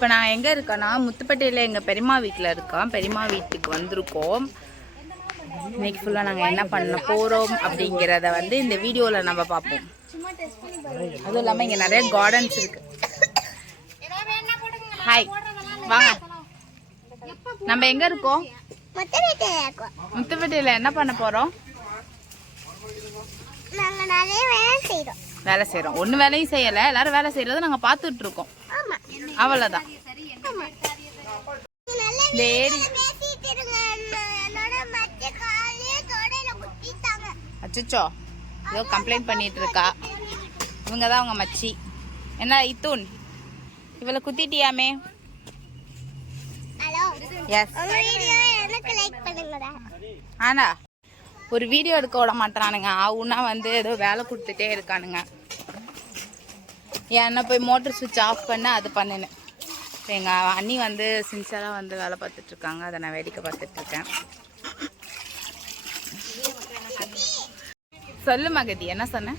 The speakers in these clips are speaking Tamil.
இப்போ நான் எங்கே இருக்கேன்னா முத்துப்பேட்டையில் எங்கள் பெரியம்மா வீட்டில் இருக்கோம். பெரியம்மா வீட்டுக்கு வந்திருக்கோம். இன்னைக்கு ஃபுல்லாக நாங்கள் என்ன பண்ண போகிறோம் அப்படிங்கிறத வந்து இந்த வீடியோவில் நம்ம பார்ப்போம். அதுவும் இல்லாமல் இங்கே நிறைய கார்டன்ஸ் இருக்குது. ஹாய், வாங்க. நம்ம எங்கே இருக்கோம்? முத்துப்பேட்டையில் என்ன பண்ண போகிறோம்? வேலை செய்கிறோம். ஒன்றும் வேலையும் செய்யலை, எல்லாரும் வேலை செய்கிறத நாங்கள் பார்த்துட்டு இருக்கோம். அவ்வளோதான். அச்சோ, ஏதோ கம்ப்ளைண்ட் பண்ணிட்டு இருக்கா. இவங்க தான் அவங்க மச்சி. என்ன இத்தூன், இவளை குத்திட்டியாமே? ஆனா ஒரு வீடியோ எடுக்க விட மாட்டானுங்க. ஆவுன்னா வந்து ஏதோ வேலை கொடுத்துட்டே இருக்கானுங்க. என்ன போய் மோட்டர் சுவிட்ச் ஆஃப் பண்ண அது பண்ணினேன். எங்கள் அண்ணி வந்து சின்சியராக வந்து வேலை பார்த்துட்ருக்காங்க. அதை நான் வேடிக்கை பார்த்துட்ருக்கேன். சொல்லு மகதி, என்ன சொன்ன?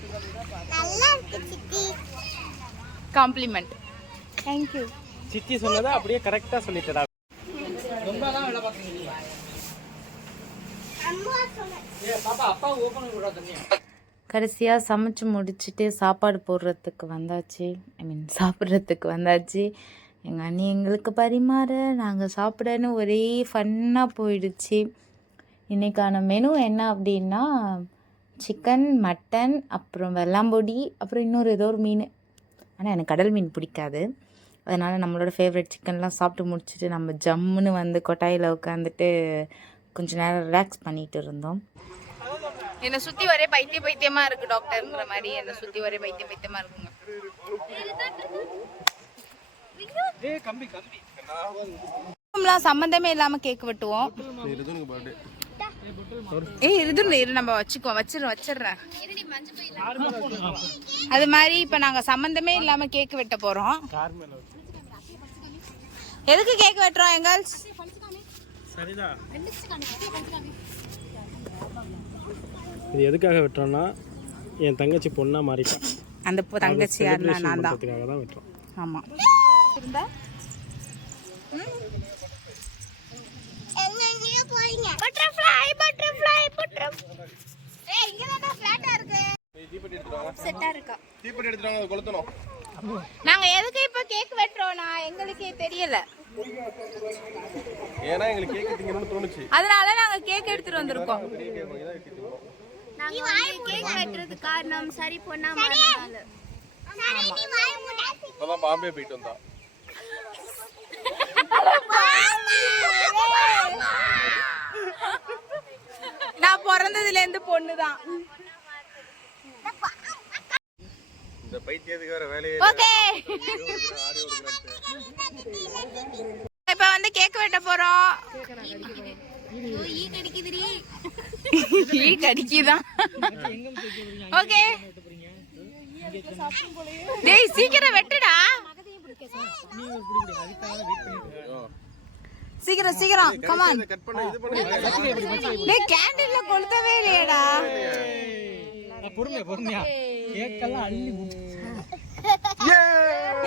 காம்ப்ளிமெண்ட். தேங்க்யூ. சித்தி சொன்னதை அப்படியே கரெக்டாக சொல்லிட்டடா. ரொம்பலாம் வேலை பார்க்குறீங்க. கடைசியாக சமைச்சு முடிச்சுட்டு சாப்பாடு போடுறதுக்கு வந்தாச்சு. சாப்பிட்றதுக்கு வந்தாச்சு. எங்கள் அண்ணி எங்களுக்கு பரிமாற, நாங்கள் சாப்பிடன்னு ஒரே ஃபன்னாக போயிடுச்சு. இன்றைக்கான மெனு என்ன அப்படின்னா சிக்கன், மட்டன், அப்புறம் வெள்ளாம்பொடி, அப்புறம் இன்னொரு ஏதோ ஒரு மீன். ஆனால் எனக்கு கடல் மீன் பிடிக்காது. அதனால் நம்மளோட ஃபேவரட் சிக்கன்லாம் சாப்பிட்டு முடிச்சுட்டு நம்ம ஜம்முன்னு வந்து கொட்டாயில் உட்காந்துட்டு கொஞ்சம் நேரம் ரிலாக்ஸ் பண்ணிட்டு இருந்தோம். என்னை சுற்றி ஒரே பைத்தியமாக இருக்குது டாக்டருங்கிற மாதிரி. என்னை சுற்றி ஒரே பைத்தியமாக இருக்குங்க. சம்மந்தமே இல்லாமல் கேக் வெட்டுவோம். இரு நம்ம வச்சிடுறேன். அது மாதிரி இப்போ நாங்கள் சம்மந்தமே இல்லாமல் கேக் வெட்ட போகிறோம். எதுக்கு கேக் வெட்டுறோம் எங்கள்ஸ்? இது எதுக்காக வெட்டுறோம்னா என் தங்கச்சி பொண்ணா மாறிட்டான். அந்த தங்கச்சி யாருன்னா நான் தான். வெட்டுறோம். ஆமாம். நாங்க எதுக்கு இப்ப கேக் வெட்டுறோம்னா எங்களுக்கே தெரியல. ஏன்னா எங்களுக்கு கேக் திங்கணும்னு தோணுச்சு. அதனால நாங்க கேக் எடுத்துட்டு வந்திருக்கோம். நாங்க கேக் வெட்டுறது காரணம் சரி பொண்ணா மாறனால. அதான் பாம்பே போயிட்டு வந்தா. நான் பிறந்ததுல இருந்து பொண்ணுதான். இந்த பைத்தியத்துக்கு வேற வேலையே. ஓகே, இப்ப வந்து கேக் வெட்ட போறோம். ஈ கடிக்குதான். ஓகே, டேய் சீக்கிரம் வெட்டுடா. சீக்கிரம் கம் ஆன். டேய் கேண்டில்ல கொளுத்தவே இல்லையேடா. பொறுமையா கேக்கெல்லாம் அள்ளி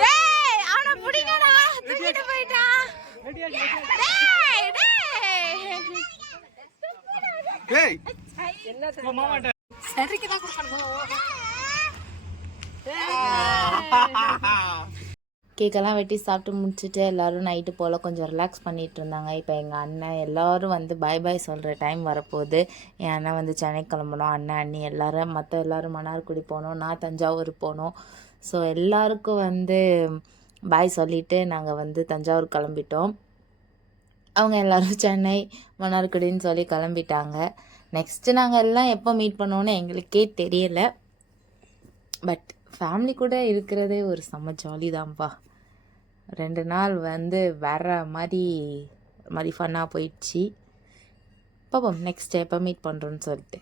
ஏய் அவன புடிங்கடா, தூக்கிட்டு போய்ட்டான். டேய் என்ன மாமாட்ட சரிக்கு தான் கொடுக்கணும். கேக்கெல்லாம் வெட்டி சாப்பிட்டு முடிச்சுட்டு எல்லோரும் நைட்டு போல் கொஞ்சம் ரிலாக்ஸ் பண்ணிகிட்டு இருந்தாங்க. இப்போ எங்கள் அண்ணன் எல்லோரும் வந்து பாய் பாய் சொல்கிற டைம் வரப்போகுது. என் அண்ணன் வந்து சென்னை கிளம்பணும், அண்ணன் அண்ணி எல்லோரும், மற்ற எல்லோரும் மன்னார்குடி போனோம், நான் தஞ்சாவூர் போனோம். ஸோ எல்லாருக்கும் வந்து பாய் சொல்லிவிட்டு நாங்கள் வந்து தஞ்சாவூர் கிளம்பிட்டோம். அவங்க எல்லோரும் சென்னை மன்னார்குடின்னு சொல்லி கிளம்பிட்டாங்க. நெக்ஸ்ட்டு நாங்கள் எல்லாம் எப்போ மீட் பண்ணோன்னு எங்களுக்கே தெரியலை. பட் ஃபேமிலி கூட இருக்கிறதே ஒரு செம்ம ஜாலி தான்ப்பா. 2 நாள் வந்து வேற மாதிரி ஃபன்னாக போயிடுச்சு. பாப்போம் நெக்ஸ்ட் எப்போ மீட் பண்ணுறோன்னு சொல்லிட்டு.